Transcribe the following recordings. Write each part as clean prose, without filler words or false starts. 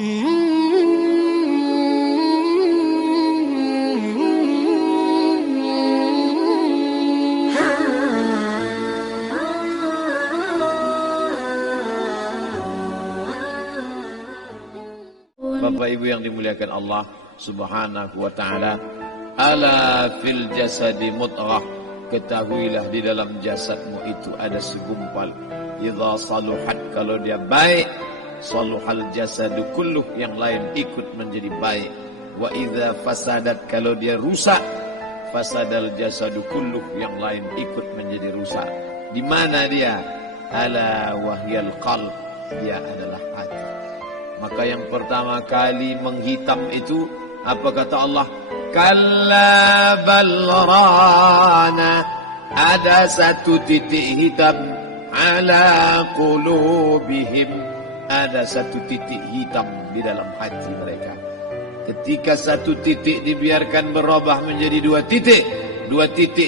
Bapak Ibu yang dimuliakan Allah Subhanahu wa ta'ala, ala fil jasadi mudghah, ketahuilah di dalam jasadmu itu ada segumpal. Idza saluhat, kalau dia baik, saluhal jasadu kulluh, yang lain ikut menjadi baik. Wa idza fasadat, kalau dia rusak, fasadal jasadu kulluh, yang lain ikut menjadi rusak. Di mana dia? Ala wahyal qalb, dia adalah hati. Maka yang pertama kali menghitam itu, apa kata Allah? Kalla bal rana, ada satu titik hitam, ala qulubihim, ada satu titik hitam di dalam hati mereka. Ketika satu titik dibiarkan berubah menjadi dua titik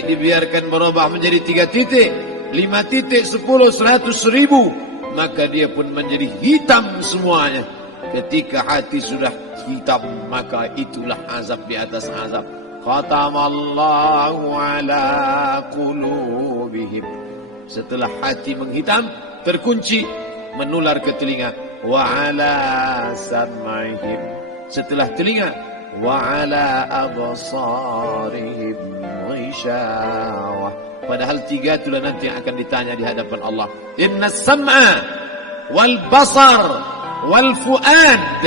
dibiarkan berubah menjadi 3 titik, 5 titik, 10, 100, 1000, maka dia pun menjadi hitam semuanya. Ketika hati sudah hitam, maka itulah azab di atas azab. Khatamallahu ala qulubihim. Setelah hati menghitam, terkunci, menular ke telinga. Wa ala sam'ihim. Setelah telinga, wa ala absarihim ghishawah. Padahal 3 itulah nanti yang akan ditanya di hadapan Allah. Inna sam'a wal basar wal fuad.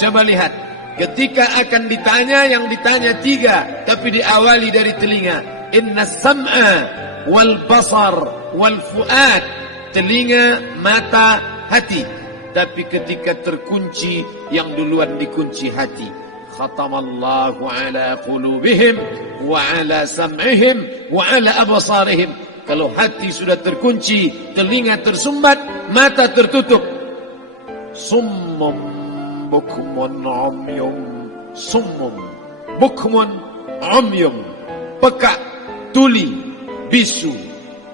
Coba lihat, ketika akan ditanya, yang ditanya 3, tapi diawali dari telinga. Inna sam'a wal basar wal fuad, telinga, mata, hati. Tapi ketika terkunci, yang duluan dikunci hati. Khatamallahu ala qulubihim wa ala sam'ihim wa ala absarihim. Kalau hati sudah terkunci, telinga tersumbat, mata tertutup. Summum bukmun umyum, summum bukmun umyum, pekak, tuli, bisu,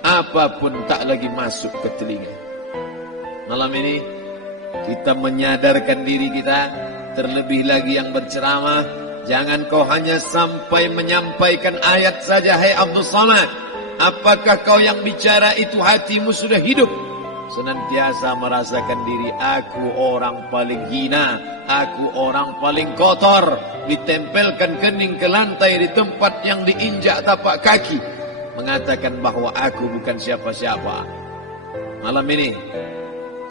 apapun tak lagi masuk ke telinga. Malam ini kita menyadarkan diri kita, terlebih lagi yang berceramah, jangan kau hanya sampai menyampaikan ayat saja. Hai Abdul Samad, apakah kau yang bicara itu hatimu sudah hidup? Senantiasa merasakan diri, aku orang paling hina, aku orang paling kotor, ditempelkan kening ke lantai di tempat yang diinjak tapak kaki, mengatakan bahwa aku bukan siapa-siapa. Malam ini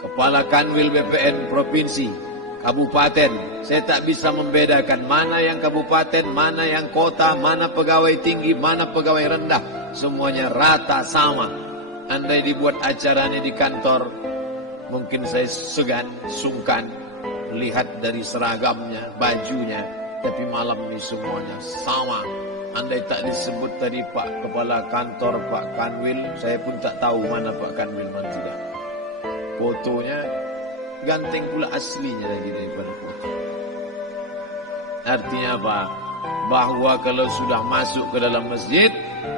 Kepala Kanwil BPN Provinsi, Kabupaten, saya tak bisa membedakan mana yang kabupaten, mana yang kota, mana pegawai tinggi, mana pegawai rendah. Semuanya rata sama. Andai dibuat acaranya di kantor, mungkin saya segan, sungkan lihat dari seragamnya, bajunya. Tapi malam ini semuanya sama. Andai tak disebut tadi Pak Kepala Kantor, Pak Kanwil, saya pun tak tahu mana Pak Kanwil, mana tidak. Fotonya ganteng pula aslinya lagi daripada foto. Artinya apa? Bahwa kalau sudah masuk ke dalam masjid,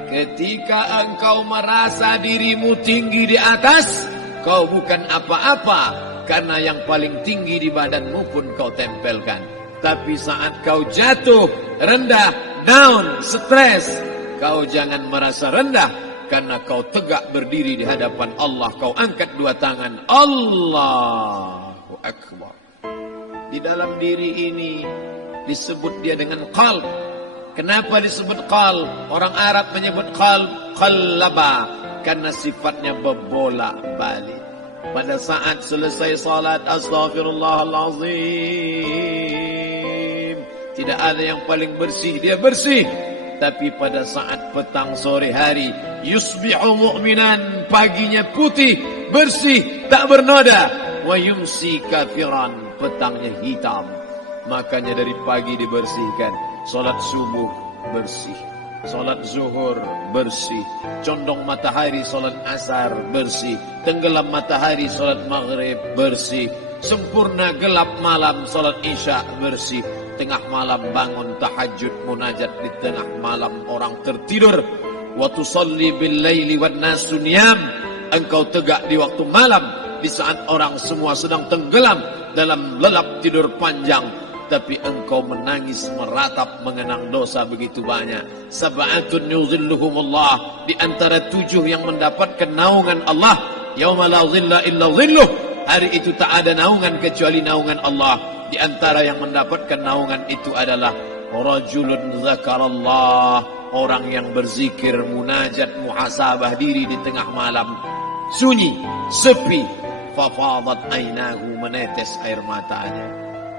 ketika engkau merasa dirimu tinggi di atas, kau bukan apa-apa, karena yang paling tinggi di badanmu pun kau tempelkan. Tapi saat kau jatuh, rendah, down, stres, kau jangan merasa rendah, karena kau tegak berdiri di hadapan Allah. Kau angkat 2 tangan, Allahu Akbar. Di dalam diri ini disebut dia dengan qalb. Kenapa disebut qalb? Orang Arab menyebut qalb qallaba, karena sifatnya berbolak-balik. Pada saat selesai salat, astaghfirullahalazim, tidak ada yang paling bersih, dia bersih. Tapi pada saat petang sore hari, yusbihu mu'minan, paginya putih, bersih, tak bernoda. Wa yumsi kafiran, petangnya hitam. Makanya dari pagi dibersihkan. Salat subuh bersih, salat zuhur bersih, condong matahari salat asar bersih, tenggelam matahari salat maghrib bersih, sempurna gelap malam salat isya bersih, tengah malam bangun tahajud munajat, di tengah malam orang tertidur. Wa tusalli bil laili wan nasu niyam, engkau tegak di waktu malam, di saat orang semua sedang tenggelam dalam lelap tidur panjang, tapi engkau menangis meratap mengenang dosa begitu banyak. Sab'atun yuzilluhumullah, di antara 7 yang mendapatkan naungan Allah. Yauma la zilla illa zilluh, hari itu tak ada naungan kecuali naungan Allah. Di antara yang mendapatkan naungan itu adalah rajulun zakarallah, orang yang berzikir, munajat, muhasabah diri di tengah malam, sunyi, sepi, fafadat ainahu, menetes air matanya.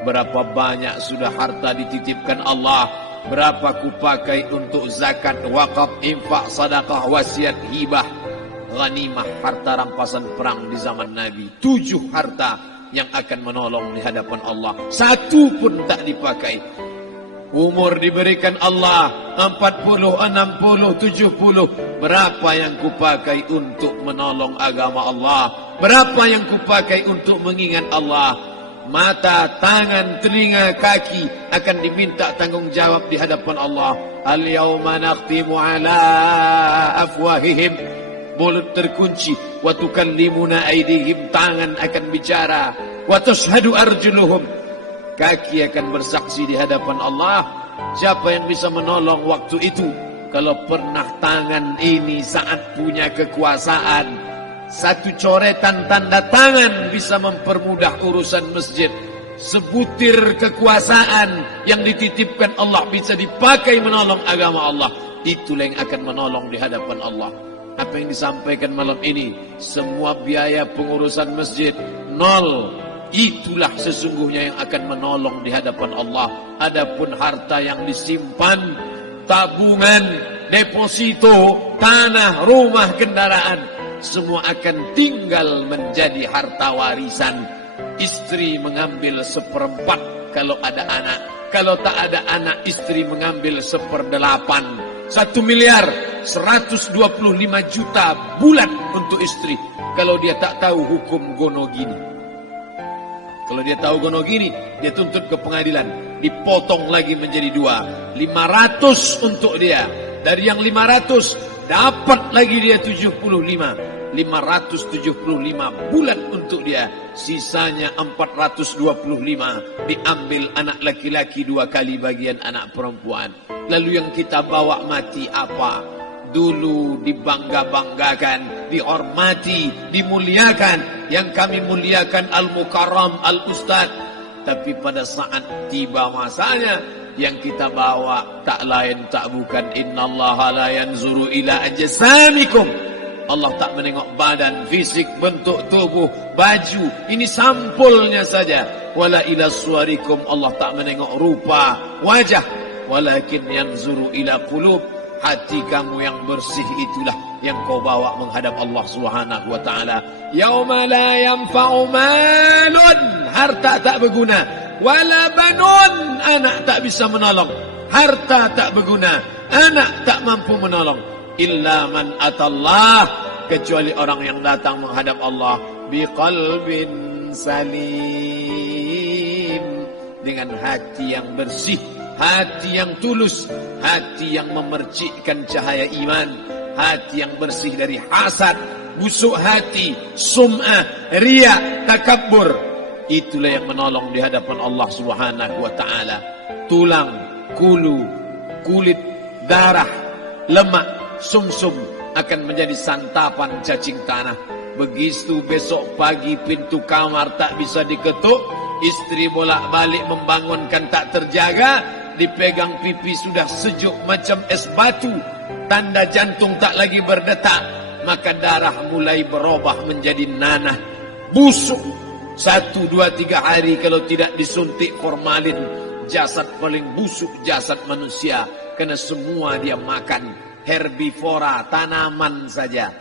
Berapa banyak sudah harta dititipkan Allah, berapa kupakai untuk zakat, wakaf, infak, sedekah, wasiat, hibah, ghanimah, harta rampasan perang di zaman Nabi. 7 harta yang akan menolong di hadapan Allah, 1 pun tak dipakai. Umur diberikan Allah 40, 60, 70. Berapa yang kupakai untuk menolong agama Allah? Berapa yang kupakai untuk mengingat Allah? Mata, tangan, telinga, kaki akan diminta tanggung jawab di hadapan Allah. Al-yawma nakhtimu ala afwahihim, mulut terkunci. Wa tukallimuna aydihim, tangan akan bicara. Wa tashhadu arjuluhum, kaki akan bersaksi di hadapan Allah. Siapa yang bisa menolong waktu itu? Kalau pernah tangan ini saat punya kekuasaan, 1 coretan tanda tangan bisa mempermudah urusan masjid. Sebutir kekuasaan yang dititipkan Allah bisa dipakai menolong agama Allah. Itulah yang akan menolong di hadapan Allah. Apa yang disampaikan malam ini, semua biaya pengurusan masjid 0. Itulah sesungguhnya yang akan menolong di hadapan Allah. Adapun harta yang disimpan, tabungan, deposito, tanah, rumah, kendaraan, semua akan tinggal menjadi harta warisan. Istri mengambil 1/4 kalau ada anak. Kalau tak ada anak, istri mengambil 1/8. 1 miliar 125 juta bulan untuk istri. Kalau dia tak tahu hukum gono gini. Kalau dia tahu gono gini, dia tuntut ke pengadilan, dipotong lagi menjadi 2, 500 untuk dia. Dari yang 500 dapat lagi dia 75, 575 bulan untuk dia. Sisanya 425 diambil anak laki-laki 2 kali bagian anak perempuan. Lalu yang kita bawa mati apa? Dulu dibangga-banggakan, dihormati, dimuliakan. Yang kami muliakan Al-Mukarram, Al-Ustad. Tapi pada saat tiba masanya, yang kita bawa tak lain tak bukan innallaha la yanzuru ila ajsamikum. Allah tak menengok badan, fisik, bentuk tubuh, baju. Ini sampulnya saja. Wala ila suwarikum, Allah tak menengok rupa, wajah. Walakin yanzuru ila qulub. Hati kamu yang bersih itulah yang kau bawa menghadap Allah Subhanahu wa taala. Yauma la yanfa'u malun, harta tak berguna, wala banun, anak tak bisa menolong. Harta tak berguna, anak tak mampu menolong. Illa man atallah, kecuali orang yang datang menghadap Allah biqalbin salim, dengan hati yang bersih, hati yang tulus, hati yang memercikkan cahaya iman, hati yang bersih dari hasad, busuk hati, sum'ah, riya, takabbur. Itulah yang menolong di hadapan Allah Subhanahu wa taala. Tulang, kulu, kulit, darah, lemak, sumsum akan menjadi santapan cacing tanah. Begitu besok pagi pintu kamar tak bisa diketuk, istri bolak-balik membangunkan tak terjaga, dipegang pipi sudah sejuk macam es batu, tanda jantung tak lagi berdetak, maka darah mulai berubah menjadi nanah, busuk. 1, 2, 3 hari kalau tidak disuntik formalin, jasad paling busuk jasad manusia, karena semua dia makan herbivora, tanaman saja.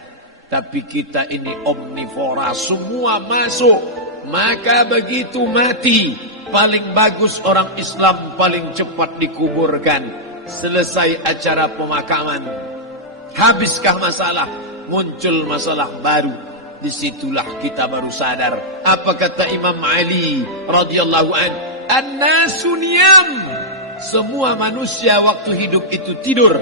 Tapi kita ini omnivora, semua masuk. Maka begitu mati, paling bagus orang Islam paling cepat dikuburkan. Selesai acara pemakaman, habiskah masalah, muncul masalah baru. Disitulah kita baru sadar. Apa kata Imam Ali radhiyallahu an? An-nasu niyam. Semua manusia waktu hidup itu tidur.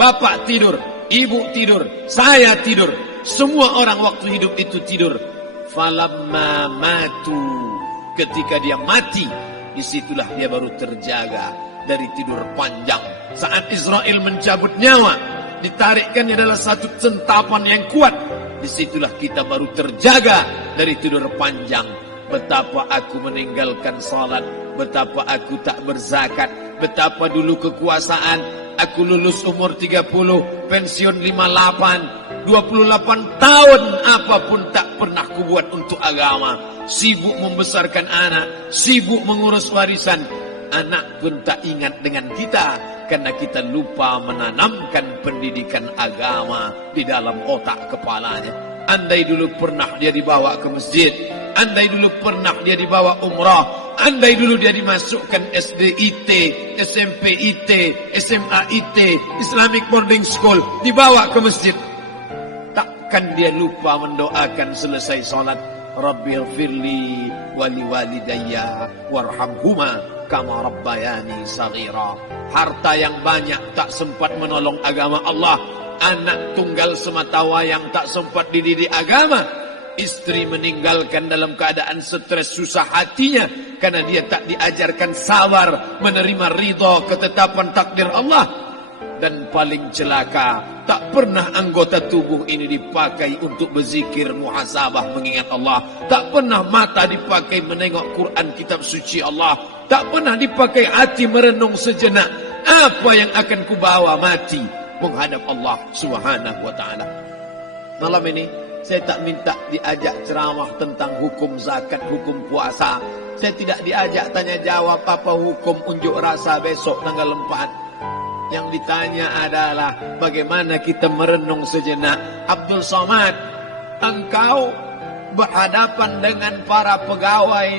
Bapak tidur, ibu tidur, saya tidur. Semua orang waktu hidup itu tidur. falamma matu, ketika dia mati, disitulah dia baru terjaga dari tidur panjang. Saat Israel mencabut nyawa, ditarikkan adalah satu centapan yang kuat. Disitulah kita baru terjaga dari tidur panjang. Betapa aku meninggalkan salat, betapa aku tak berzakat, betapa dulu kekuasaan, aku lulus umur 30, pensiun 58, 28 tahun apapun tak pernah kubuat untuk agama. Sibuk membesarkan anak, sibuk mengurus warisan. Anak pun tak ingat dengan kita karena kita lupa menanamkan pendidikan agama di dalam otak kepalanya. Andai dulu pernah dia dibawa ke masjid, andai dulu pernah dia dibawa umrah, andai dulu dia dimasukkan SD IT, SMP IT, SMA IT, Islamic Boarding School, dibawa ke masjid, takkan dia lupa mendoakan selesai salat, Rabbighfirli wali walidayya warhamhuma kama rabbayani saghira. Harta yang banyak tak sempat menolong agama Allah. Anak tunggal semata wayang tak sempat dididik agama. Istri meninggalkan dalam keadaan stres susah hatinya karena dia tak diajarkan sabar menerima ridha ketetapan takdir Allah. Dan paling celaka, tak pernah anggota tubuh ini dipakai untuk berzikir, muhasabah, mengingat Allah. Tak pernah mata dipakai menengok Quran, kitab suci Allah. Tak pernah dipakai hati merenung sejenak. Apa yang akan kubawa mati menghadap Allah Subhanahu wa ta'ala. Malam ini saya tak minta diajak ceramah tentang hukum zakat, hukum puasa. Saya tidak diajak tanya jawab apa hukum unjuk rasa besok tanggal 4. Yang ditanya adalah bagaimana kita merenung sejenak. Abdul Somad, engkau berhadapan dengan para pegawai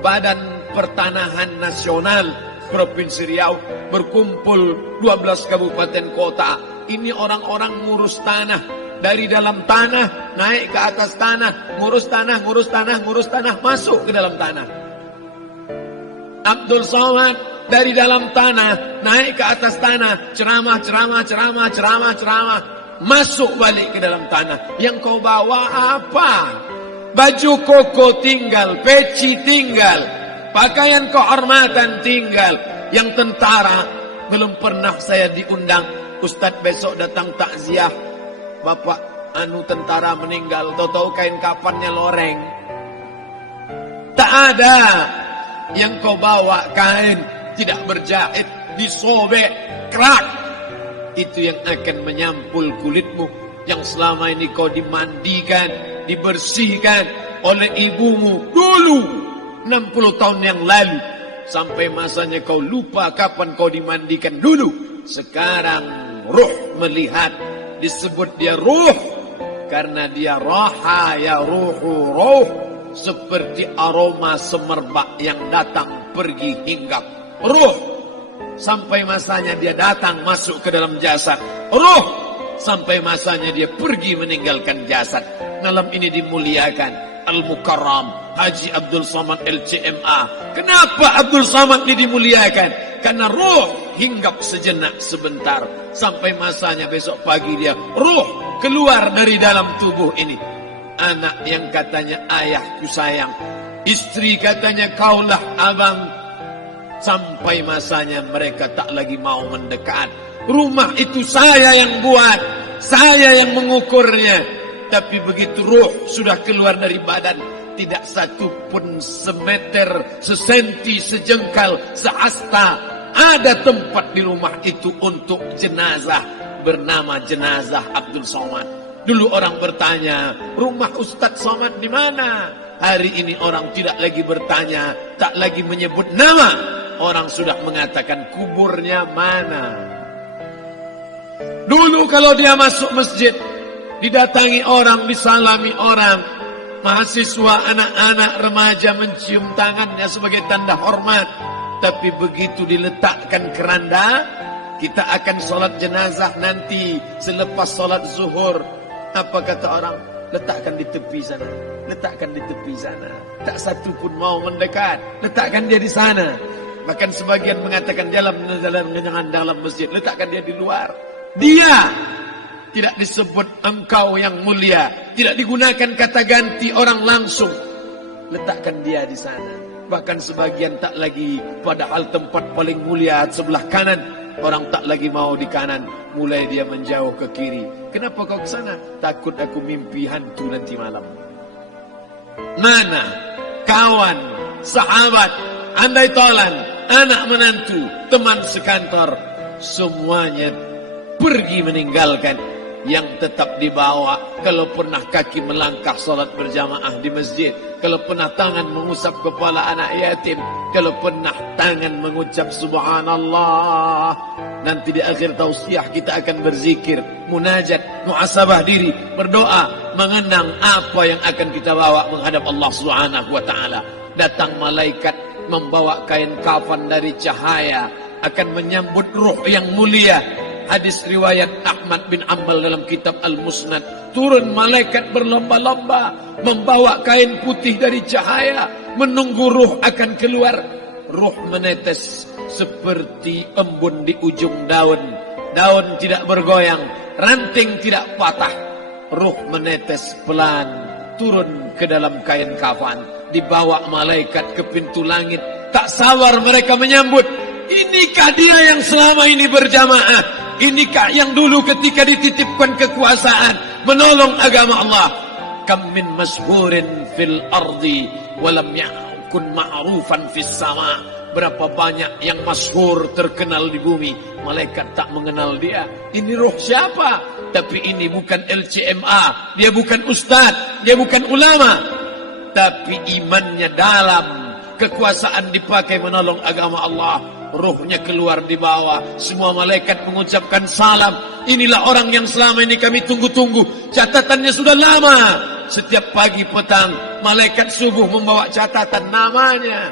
Badan Pertanahan Nasional Provinsi Riau, berkumpul 12 kabupaten kota. Ini orang-orang ngurus tanah, dari dalam tanah naik ke atas tanah, ngurus tanah, ngurus tanah, ngurus tanah, masuk ke dalam tanah. Abdul Somad dari dalam tanah naik ke atas tanah, ceramah, masuk balik ke dalam tanah. Yang kau bawa apa? Baju koko tinggal, peci tinggal, pakaian kehormatan tinggal. Yang tentara belum pernah saya diundang. Ustadz besok datang takziah, bapak tentara meninggal, tahu-tahu kain kafannya loreng. Tak ada. Yang kau bawa kain tidak berjahit, disobek, kerak. Itu yang akan menyampul kulitmu, yang selama ini kau dimandikan, dibersihkan oleh ibumu dulu 60 tahun yang lalu. Sampai masanya kau lupa kapan kau dimandikan dulu. Sekarang ruh melihat, disebut dia ruh karena dia raha ya ruhu ruh, seperti aroma semerbak yang datang pergi hinggap. Ruh sampai masanya dia datang masuk ke dalam jasad. Ruh sampai masanya dia pergi meninggalkan jasad. Malam ini dimuliakan Al-Mukarram Haji Abdul Somad LCMA. Kenapa Abdul Somad ini dimuliakan? Karena ruh hinggap sejenak sebentar, sampai masanya besok pagi dia ruh keluar dari dalam tubuh ini. Anak yang katanya ayahku sayang, istri katanya kaulah abang, sampai masanya mereka tak lagi mau mendekat. Rumah itu saya yang buat, saya yang mengukurnya. Tapi begitu ruh sudah keluar dari badan, tidak satu pun semeter, sesenti, sejengkal, sehasta ada tempat di rumah itu untuk jenazah bernama jenazah Abdul Somad. Dulu orang bertanya, rumah Ustadz Somad di mana? Hari ini orang tidak lagi bertanya, tak lagi menyebut nama. Orang sudah mengatakan kuburnya mana. Dulu kalau dia masuk masjid, didatangi orang, disalami orang. Mahasiswa, anak-anak, remaja mencium tangannya sebagai tanda hormat. Tapi begitu diletakkan keranda, kita akan sholat jenazah nanti selepas sholat zuhur. Apa kata orang? Letakkan di tepi sana, letakkan di tepi sana. Tak satu pun mau mendekat, letakkan dia di sana. Bahkan sebagian mengatakan jangan dalam masjid, letakkan dia di luar. Dia tidak disebut engkau yang mulia, Tidak digunakan kata ganti, orang langsung letakkan dia di sana. Bahkan sebagian tak lagi, padahal tempat paling mulia sebelah kanan, orang tak lagi mau di kanan, mulai dia menjauh ke kiri. Kenapa kau ke sana? Takut aku mimpi hantu nanti malam. Mana kawan, sahabat, andai tolan, anak menantu, teman sekantor, semuanya pergi meninggalkan. Yang tetap dibawa, kalau pernah kaki melangkah salat berjamaah di masjid, kalau pernah tangan mengusap kepala anak yatim, kalau pernah tangan mengucap subhanallah. Nanti di akhir tausiah kita akan berzikir, munajat, muhasabah diri, berdoa, mengenang apa yang akan kita bawa menghadap Allah Subhanahu wa taala. Datang malaikat membawa kain kafan dari cahaya, akan menyambut ruh yang mulia. Hadis riwayat Ahmad bin Ambal dalam kitab Al-Musnad. Turun malaikat berlomba-lomba membawa kain putih dari cahaya, menunggu ruh akan keluar. Ruh menetes seperti embun di ujung daun. Daun tidak bergoyang, ranting tidak patah. Ruh menetes pelan turun ke dalam kain kafan, dibawa malaikat ke pintu langit. Tak sabar mereka menyambut. Inikah dia yang selama ini berjamaah? Inikah yang dulu ketika dititipkan kekuasaan menolong agama Allah? Kam min masyhurin fil ardi walam yakun ma'rufan fis sama. Berapa banyak yang masyhur terkenal di bumi, malaikat tak mengenal dia. Ini roh siapa? Tapi ini bukan LCMA, dia bukan ustaz, dia bukan ulama, tapi imannya dalam. Kekuasaan dipakai menolong agama Allah. Ruhnya keluar di bawah. Semua malaikat mengucapkan salam. Inilah orang yang selama ini kami tunggu-tunggu. Catatannya sudah lama. Setiap pagi petang, malaikat subuh membawa catatan namanya.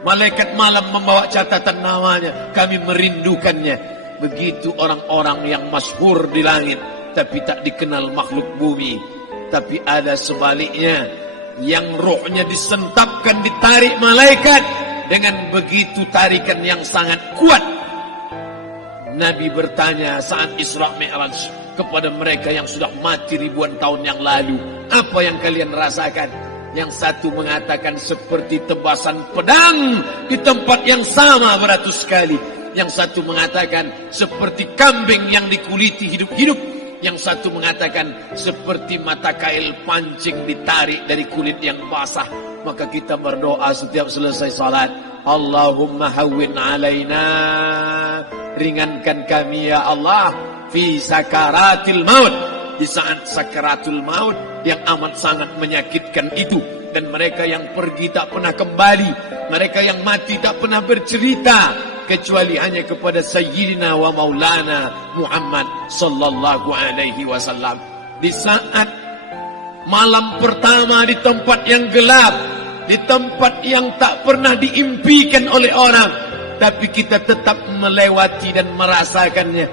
Malaikat malam membawa catatan namanya. Kami merindukannya. Begitu orang-orang yang masyhur di langit, tapi tak dikenal makhluk bumi. Tapi ada sebaliknya, yang rohnya disentapkan, ditarik malaikat dengan begitu tarikan yang sangat kuat. Nabi bertanya saat Isra Mi'raj kepada mereka yang sudah mati ribuan tahun yang lalu, apa yang kalian rasakan? Yang satu mengatakan seperti tebasan pedang di tempat yang sama beratus kali. Yang satu mengatakan seperti kambing yang dikuliti hidup-hidup. Yang satu mengatakan seperti mata kail pancing ditarik dari kulit yang basah. Maka kita berdoa setiap selesai salat, Allahumma hawwin alaina, ringankan kami ya Allah, fi sakaratil maut, di saat sakaratul maut yang amat sangat menyakitkan itu. Dan mereka yang pergi tak pernah kembali, mereka yang mati tak pernah bercerita, kecuali hanya kepada Sayyidina wa Maulana Muhammad sallallahu alaihi wasallam. Di saat malam pertama di tempat yang gelap, di tempat yang tak pernah diimpikan oleh orang, tapi kita tetap melewati dan merasakannya.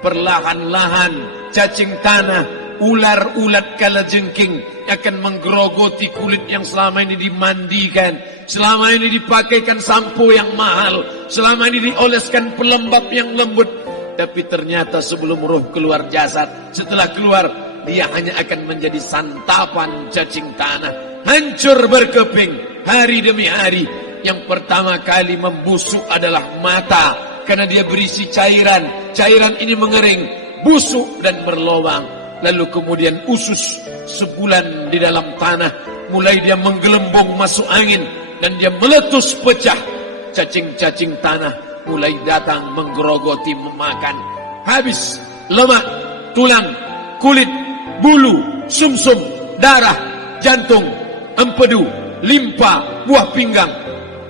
Perlahan-lahan cacing tanah, ular-ulat kalajengking akan menggerogoti kulit yang selama ini dimandikan, selama ini dipakaikan sampo yang mahal, selama ini dioleskan pelembab yang lembut. Tapi ternyata sebelum roh keluar jasad, setelah keluar, dia hanya akan menjadi santapan cacing tanah. Hancur berkeping hari demi hari. Yang pertama kali membusuk adalah mata, karena dia berisi cairan. Cairan ini mengering, busuk dan berlubang. Lalu kemudian usus sebulan di dalam tanah, mulai dia menggelembung masuk angin dan dia meletus pecah. Cacing-cacing tanah mulai datang menggerogoti, memakan. Habis lemak, tulang, kulit, bulu, sumsum, darah, jantung, empedu, limpa, buah pinggang.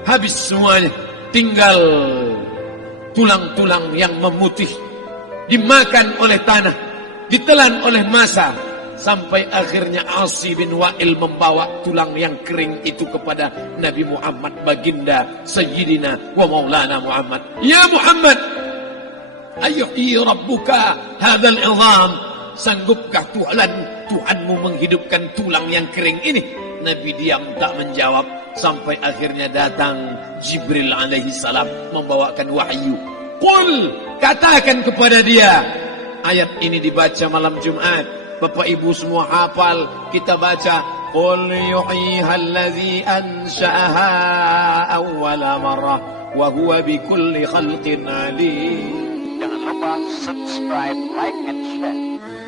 Habis semuanya, tinggal tulang-tulang yang memutih, dimakan oleh tanah, ditelan oleh massa, sampai akhirnya Asi bin Wa'il membawa tulang yang kering itu kepada Nabi Muhammad, baginda Sayyidina wa Maulana Muhammad. Ya Muhammad, ayyuhi rabbuka hadzal idham, sanggupkah Tuhanmu menghidupkan tulang yang kering ini? Nabi diam tak menjawab, sampai akhirnya datang Jibril alaihi salam membawakan wahyu. Qul, katakan kepada dia. Ayat ini dibaca malam Jumat. Bapak Ibu semua hafal, kita baca qul yuhyihal ladzi ansha'aha awwala marrah wa huwa bikulli khalqin alim. Jangan lupa subscribe, like, and share.